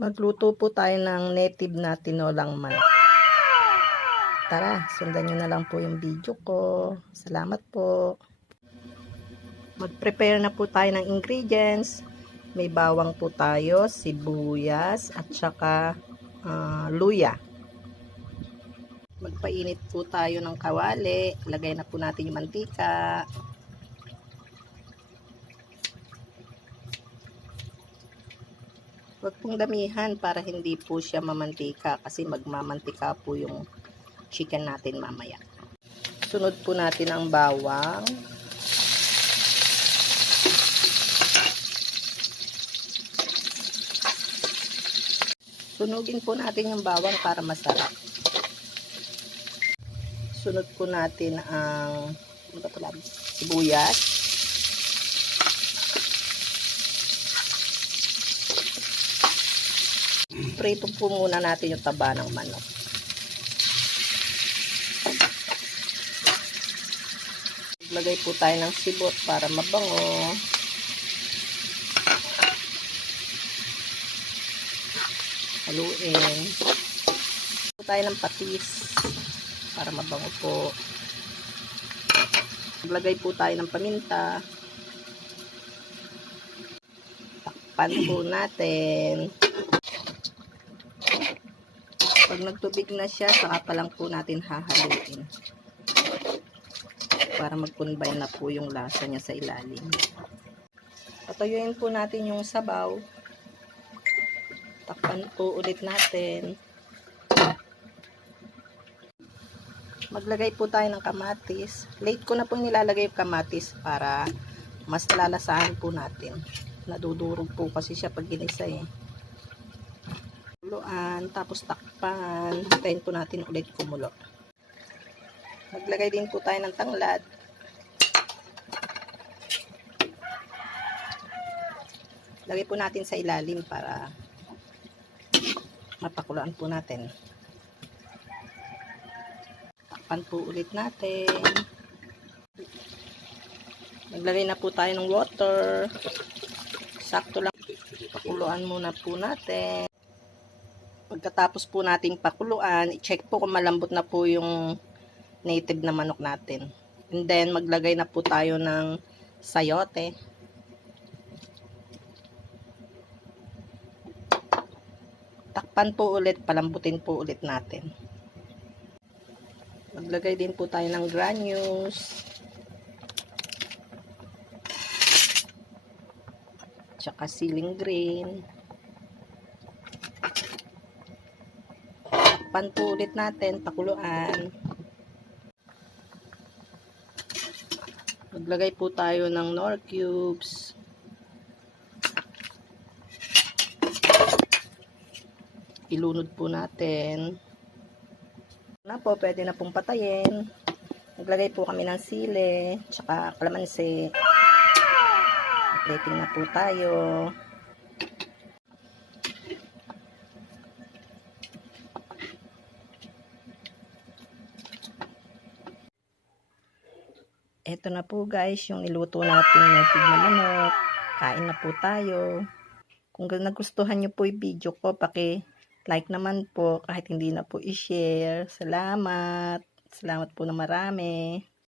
Magluto po tayo ng native na tinolang manok. Tara, sundan nyo na lang po yung video ko. Salamat po. Mag-prepare na po tayo ng ingredients. May bawang po tayo, sibuyas, at saka luya. Magpainit po tayo ng kawali. Lagay na po natin yung mantika. Huwag pong damihan para hindi po siya mamantika kasi magmamantika po yung chicken natin mamaya. Sunod po natin ang bawang. Sunugin po natin yung bawang para masarap. Sunod po natin ang sibuyas. Prito po muna natin yung taba ng manok. Maglagay po tayo ng sibot para mabango. Haluin. Po tayo ng patis para mabango po. Maglagay po tayo ng paminta. Takpan po natin. Pag nagtubig na siya, saka pa lang po natin hahaluin para mag-combine na po yung lasa niya sa ilalim. Patuyuin po natin yung sabaw. Takpan po ulit natin. Maglagay po tayo ng kamatis. Late ko na po nilalagay yung kamatis para mas lalasahan po natin. Nadudurog po kasi siya pag ginisa eh. Tapos takpan. Hintayin po natin ulit kumulo. Maglagay din po tayo ng tanglad. Lagay po natin sa ilalim para mapakuluan po natin. Takpan po ulit natin. Maglagay na po tayo ng water. Sakto lang. Pakuluan muna po natin. Pagkatapos po nating pakuluan, i-check po kung malambot na po yung native na manok natin. And then, maglagay na po tayo ng sayote. Takpan po ulit, palambutin po ulit natin. Maglagay din po tayo ng granules. Tsaka ceiling green. Takpan po ulit natin, pakuluan. Maglagay po tayo ng Knorr cubes. Ilunod po natin. Na po, pwede na pong patayin. Maglagay po kami ng sili, tsaka kalamansi. Plating na po tayo. Eto na po guys, yung niluto natin native na manok. Kain na po tayo. Kung nagustuhan nyo po yung video ko, like naman po kahit hindi na po i-share. Salamat. Salamat po na marami.